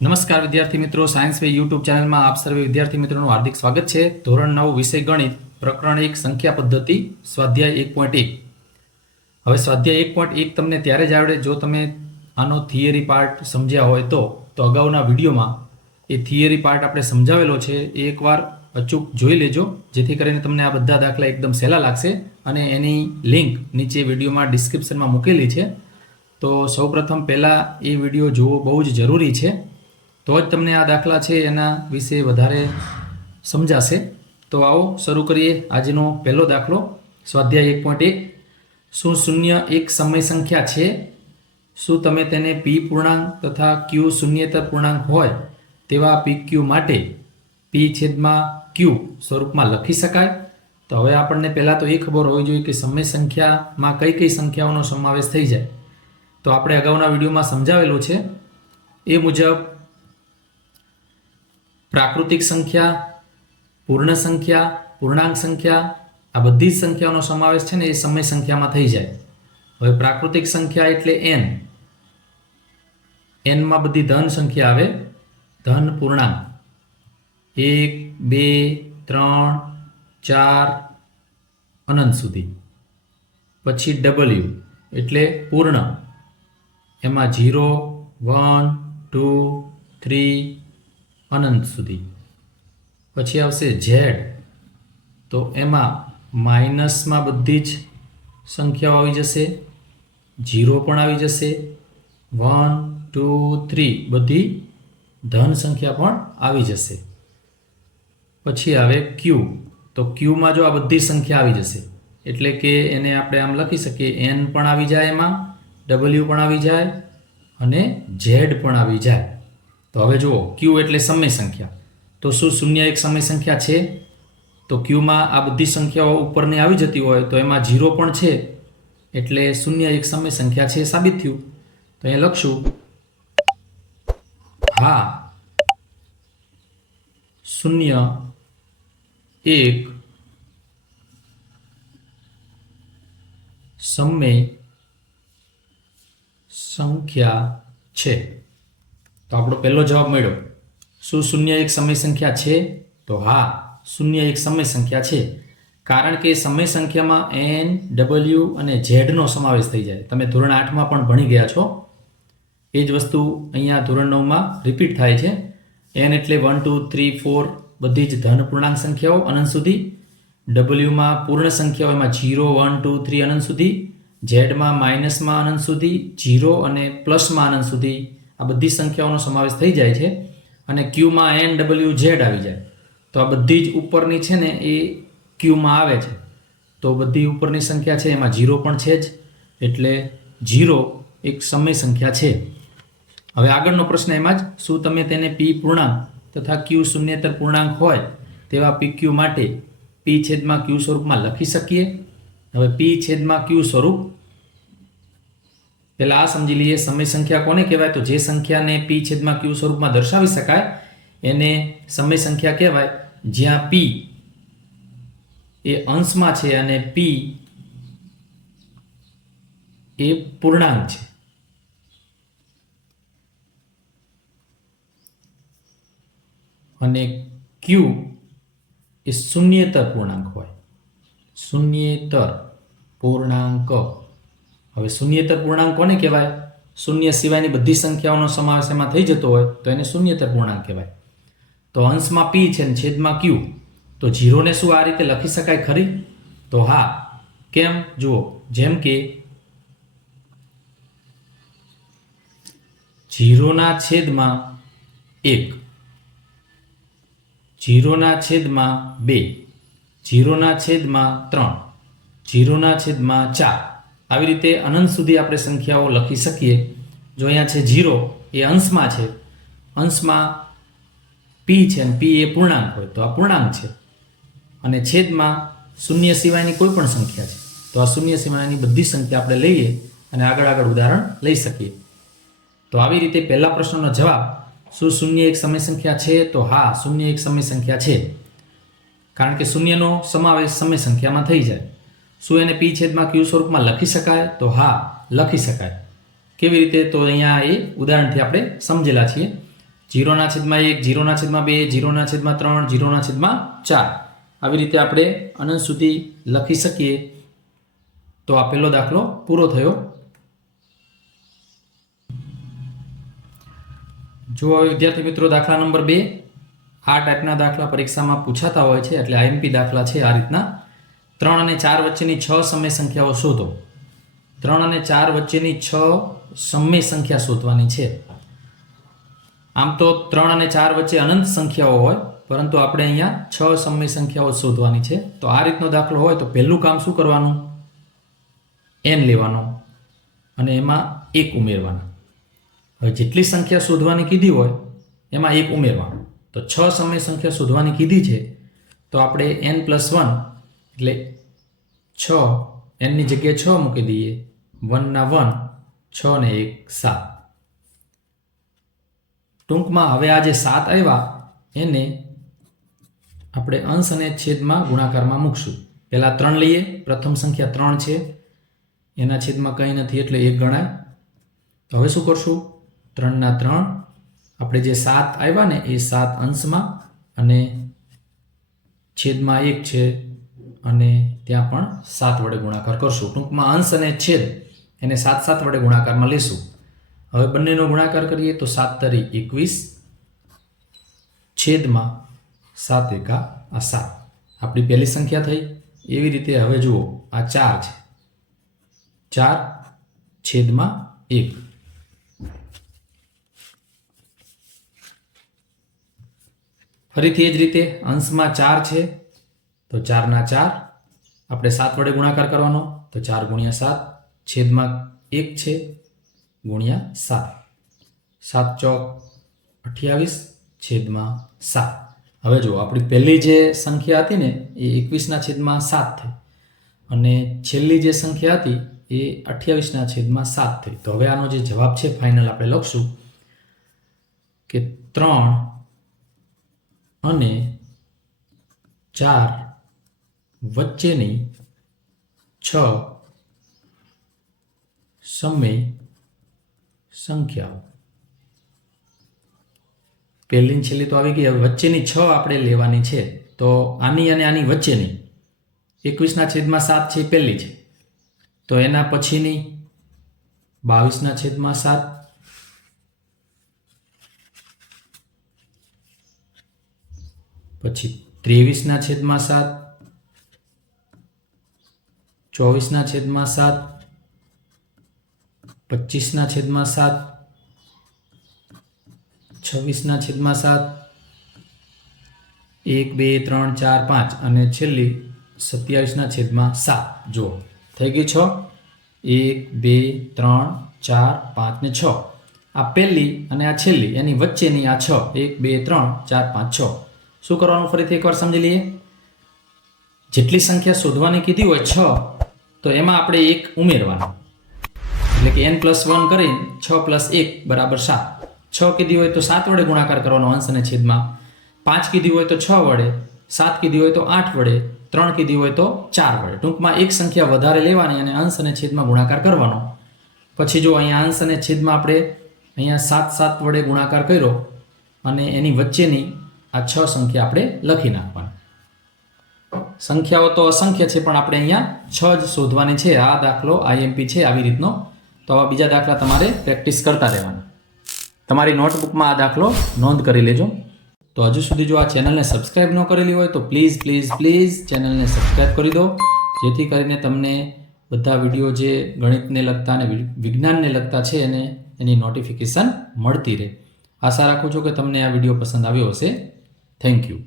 નમસ્કાર વિદ્યાર્થી મિત્રો સાયન્સ વે યુટ્યુબ ચેનલમાં આપ સર્વે વિદ્યાર્થી મિત્રોનું હાર્દિક સ્વાગત છે. ધોરણ નવ વિષય ગણિત, પ્રકરણ એક, સંખ્યા પદ્ધતિ, સ્વાધ્યાય એક પોઈન્ટ એક. હવે સ્વાધ્યાય એક પોઈન્ટ એક તમને ત્યારે જ આવડે જો તમે આનો થિયરી પાર્ટ સમજ્યા હોય તો. તો અગાઉના વિડીયોમાં એ થિયરી પાર્ટ આપણે સમજાવેલો છે. એ એકવાર અચૂક જોઈ લેજો, જેથી કરીને તમને આ બધા દાખલા એકદમ સહેલા લાગશે અને એની લિંક નીચે વિડીયોમાં ડિસ્ક્રિપ્શનમાં મૂકેલી છે. તો સૌપ્રથમ પહેલાં એ વીડિયો જોવો બહુ જ જરૂરી છે. તો જ તમને આ દાખલા છે એના વિશે વધારે સમજાશે. તો આવો શરૂ કરીએ આજનો પહેલો દાખલો, સ્વાધ્યાય એક પોઈન્ટ એક. શું શૂન્ય એક સમય સંખ્યા છે? શું તમે તેને પી પૂર્ણાંક તથા ક્યુ શૂન્યતર પૂર્ણાંક હોય તેવા પી ક્યુ માટે પી છેદમાં ક્યુ સ્વરૂપમાં લખી શકાય? તો હવે આપણને પહેલાં તો એ ખબર હોવી જોઈએ કે સમય સંખ્યામાં કઈ કઈ સંખ્યાઓનો સમાવેશ થઈ જાય. તો આપણે અગાઉના વિડીયોમાં સમજાવેલું છે. એ મુજબ પ્રાકૃતિક સંખ્યા, પૂર્ણ સંખ્યા, પૂર્ણાંક સંખ્યા, આ બધી જ સંખ્યાઓનો સમાવેશ છે ને એ સમય સંખ્યામાં થઈ જાય. હવે પ્રાકૃતિક સંખ્યા એટલે એન એનમાં બધી ધન સંખ્યા આવે. ધન પૂર્ણાંક. એક, બે, ત્રણ, ચાર, અનંત સુધી. પછી ડબલ્યુ એટલે પૂર્ણ. એમાં ઝીરો વન ટુ થ્રી અનંત સુધી. પછી આવશે ઝેડ. તો એમાં માઇનસમાં બધી જ સંખ્યાઓ આવી જશે. ઝીરો પણ આવી જશે. વન, ટુ, થ્રી બધી ધન સંખ્યા પણ આવી જશે. પછી આવે ક્યુ. તો ક્યુમાં જો આ બધી સંખ્યા આવી જશે, એટલે કે એને આપણે આમ લખી શકીએ, એન પણ આવી જાય એમાં, ડબલ્યુ પણ આવી જાય અને ઝેડ પણ આવી જાય. તો હવે જુઓ ક્યુ એટલે સમય સંખ્યા. તો શું શૂન્ય એક સમય સંખ્યા છે? તો ક્યુમાં આ બધી સંખ્યાઓ ઉપરની આવી જતી હોય તો એમાં ઝીરો પણ છે. એટલે શૂન્ય એક સમય સંખ્યા છે સાબિત થયું. તો અહીંયા લખશું. હા. શૂન્ય એક સમય સંખ્યા છે. તો આપણો પહેલો જવાબ મળ્યો. શું શૂન્ય એક સમય સંખ્યા છે? તો હા, શૂન્ય એક સમય સંખ્યા છે. કારણ કે સમય સંખ્યામાં એન ડબલ્યુ અને ઝેડનો સમાવેશ થઈ જાય. તમે ધોરણ આઠમાં પણ ભણી ગયા છો. એ જ વસ્તુ અહીંયા ધોરણ નવમાં રિપીટ થાય છે. એન એટલે વન ટુ થ્રી ફોર બધી જ ધન પૂર્ણાંક સંખ્યાઓ અનંત સુધી. ડબલ્યુમાં પૂર્ણ સંખ્યાઓ એમાં જીરો વન ટુ થ્રી અનંત સુધી. ઝેડમાં માઇનસમાં અનંત સુધી. જીરો અને પ્લસમાં અનંત સુધી. આ બધી સંખ્યાઓનો સમાવેશ થઈ જાય છે અને ક્યુમાં એન ડબલ્યુ ઝેડ આવી જાય. તો આ બધી જ ઉપરની છે ને એ ક્યુમાં આવે છે. તો બધી ઉપરની સંખ્યા છે, એમાં જીરો પણ છે જ. એટલે જીરો એક સમય સંખ્યા છે. હવે આગળનો પ્રશ્ન એમાં જ, શું તમે તેને પી પૂર્ણાંક તથા ક્યુ શૂન્યેતર પૂર્ણાંક હોય તેવા પી ક્યુ માટે પી છેદમાં ક્યુ સ્વરૂપમાં લખી શકીએ? હવે પી છેદમાં ક્યુ સ્વરૂપ પહેલા આ સમજી લઈએ, સમય સંખ્યા કોને કહેવાય? તો જે સંખ્યાને પી છેદમાં ક્યુ સ્વરૂપમાં દર્શાવી શકાય, એને સમય સંખ્યા કહેવાય. જ્યાં પી એ અંશમાં છે અને પી એ પૂર્ણાંક છે. અને ક્યુ એ શૂન્યતર પૂર્ણાંક હોય. શૂન્યતર પૂર્ણાંક હવે શૂન્યતર પૂર્ણાંક કોને કહેવાય? શૂન્ય સિવાયની બધી સંખ્યાઓનો સમાવેશ એમાં થઈ જતો હોય તો એને શૂન્યતર પૂર્ણાંક કહેવાય. તો અંશમાં પી છે ને છેદમાં ક્યુ તો જીરોને શું આ રીતે લખી શકાય ખરી? તો હા, કેમ? જુઓ, જેમ કે જીરોના છેદમાં એક જીરોના છેદમાં બે જીરોના છેદમાં ત્રણ જીરોના છેદમાં ચાર આવી રીતે અનંત સુધી આપણે સંખ્યાઓ લખી શકીએ. જો અહીંયા છે જીરો એ અંશમાં છે. અંશમાં પી છે અને પી એ પૂર્ણાંક હોય, તો આ પૂર્ણાંક છે. અને છેદમાં શૂન્ય સિવાયની કોઈ પણ સંખ્યા છે. તો આ શૂન્ય સિવાયની બધી સંખ્યા આપણે લઈએ અને આગળ આગળ ઉદાહરણ લઈ શકીએ. તો આવી રીતે પહેલા પ્રશ્નનો જવાબ, શું શૂન્ય એક સમય સંખ્યા છે? તો હા, શૂન્ય એક સમય સંખ્યા છે. કારણ કે શૂન્યનો સમાવેશ સમય સંખ્યામાં થઈ જાય. શું એને પી છેદમાં ક્યુ સ્વરૂપમાં લખી શકાય? તો હા, લખી શકાય. કેવી રીતે? તો અહીંયા એ ઉદાહરણથી આપણે સમજેલા છીએ. જીરોના છેદમાં એક, જીરોના છેદમાં બે, જીરોના છેદમાં ત્રણ, જીરોના છેદમાં ચાર. આવી રીતે આપણે અનંત સુધી લખી શકીએ. તો આ પહેલો દાખલો પૂરો થયો. જો વિદ્યાર્થી મિત્રો દાખલા નંબર બે, આ ટાઈપના દાખલા પરીક્ષામાં પૂછાતા હોય છે, એટલે આઈએમપી દાખલા છે આ રીતના. ત્રણ અને ચાર વચ્ચેની છ સમય સંખ્યાઓ શોધો. ત્રણ અને ચાર વચ્ચેની છ સમય સંખ્યા શોધવાની છે. આમ તો ત્રણ અને ચાર વચ્ચે અનંત સંખ્યાઓ હોય, પરંતુ આપણે અહીંયા છ સમય સંખ્યાઓ શોધવાની છે. તો આ રીતનો દાખલો હોય તો પહેલું કામ શું કરવાનું? એન લેવાનો અને એમાં એક ઉમેરવાના. હવે જેટલી સંખ્યા શોધવાની કીધી હોય, એમાં એક ઉમેરવાનું. તો છ સમય સંખ્યા શોધવાની કીધી છે, તો આપણે એન પ્લસ વન એટલે છ, એનની જગ્યાએ છ મૂકી દઈએ. વનના વન, છ ને એક, સાત. ટૂંકમાં હવે આ જે સાત આવ્યા, એને આપણે અંશ અને છેદમાં ગુણાકારમાં મૂકશું. પહેલાં ત્રણ લઈએ. પ્રથમ સંખ્યા ત્રણ છે. એના છેદમાં કંઈ નથી એટલે એક ગણાય. તો હવે શું કરશું? ત્રણના ત્રણ. આપણે જે સાત આવ્યા ને એ સાત અંશમાં અને છેદમાં એક છે. અને ત્યાં પણ સાત વડે ગુણાકાર કરશું. ટૂંકમાં અંશ અને છેદ એને સાત સાત વડે ગુણાકારમાં લેશું. હવે બંનેનો ગુણાકાર કરીએ તો સાત તરી એકવીસ, છેદમાં સાત એકા આ સાત. આપણી પહેલી સંખ્યા થઈ. એવી રીતે હવે જુઓ, આ ચાર છે. ચાર છેદમાં એક. ફરીથી એ જ રીતે અંશમાં ચાર છે. તો ચારના ચાર. આપણે સાત વડે ગુણાકાર કરવાનો. તો ચાર ગુણ્યા સાત છેદમાં એક છે ગુણ્યા સાત. સાત ચોક અઠ્યાવીસ છેદમાં સાત. હવે જુઓ, આપણી પહેલી જે સંખ્યા હતી ને, એ એકવીસના છેદમાં સાત થઈ. અને છેલ્લી જે સંખ્યા હતી, એ અઠ્યાવીસના છેદમાં સાત થઈ. તો હવે આનો જે જવાબ છે, ફાઇનલ આપણે લખશું કે ત્રણ અને ચાર વચ્ચેની છ સમય સંખ્યાઓ. પહેલી છેલ્લી તો આવી ગઈ. વચ્ચેની છ આપણે લેવાની છે. તો આની અને આની વચ્ચેની એકવીસના છેદમાં સાત છે પહેલી છે. તો એના પછીની બાવીસના છેદમાં સાત. પછી ત્રેવીસના છેદમાં સાત. ચોવીસના છેદમાં સાત પચીસના છેદમાં સાત, છવ્વીસના છેદમાં સાત, એક, બે, ત્રણ, ચાર, પાંચ અને છેલ્લી સત્યાવીસના છેદમાં સાત. જુઓ, થઈ ગઈ છ? એક, બે, ત્રણ, ચાર, પાંચ ને છ. આ પહેલી અને આ છેલ્લી, એની વચ્ચેની આ છ, એક, બે, ત્રણ, ચાર, પાંચ, છ. શું કરવાનું ફરીથી એકવાર સમજી લઈએ? જેટલી સંખ્યા શોધવાની કીધી હોય છ તો એમાં આપણે એક ઉમેરવાનું. એટલે કે એન પ્લસ વન કરીને છ પ્લસ એક બરાબર સાત. છ કીધી હોય તો સાત વડે ગુણાકાર કરવાનો અંશ અને છેદમાં. પાંચ કીધી હોય તો છ વડે, સાત કીધી હોય તો આઠ વડે, ત્રણ કીધી હોય તો ચાર વડે. ટૂંકમાં એક સંખ્યા વધારે લેવાની અને અંશ અને છેદમાં ગુણાકાર કરવાનો. પછી જો અહીંયા અંશ અને છેદમાં આપણે અહીંયા સાત સાત વડે ગુણાકાર કર્યો અને એની વચ્ચેની આ છ સંખ્યા આપણે લખી નાખવાની. સંખ્યાઓ તો અસંખ્ય છે, પણ આપણે અહીંયા છ જ શોધવાની છે. આ દાખલો આઈએમપી છે, આવી રીતનો. તો આવા બીજા દાખલા તમારે પ્રેક્ટિસ કરતા રહેવાના. તમારી નોટબુકમાં આ દાખલો નોંધ કરી લેજો. તો હજુ સુધી જો આ ચેનલને સબસ્ક્રાઈબ ન કરેલી હોય, તો પ્લીઝ પ્લીઝ પ્લીઝ ચેનલને સબસ્ક્રાઈબ કરી દો. જેથી કરીને તમને બધા વીડિયો જે ગણિતને લગતા અને વિજ્ઞાનને લગતા છે, એને, એની નોટિફિકેશન મળતી રહે. આશા રાખું છું કે તમને આ વીડિયો પસંદ આવ્યો હશે. Thank you.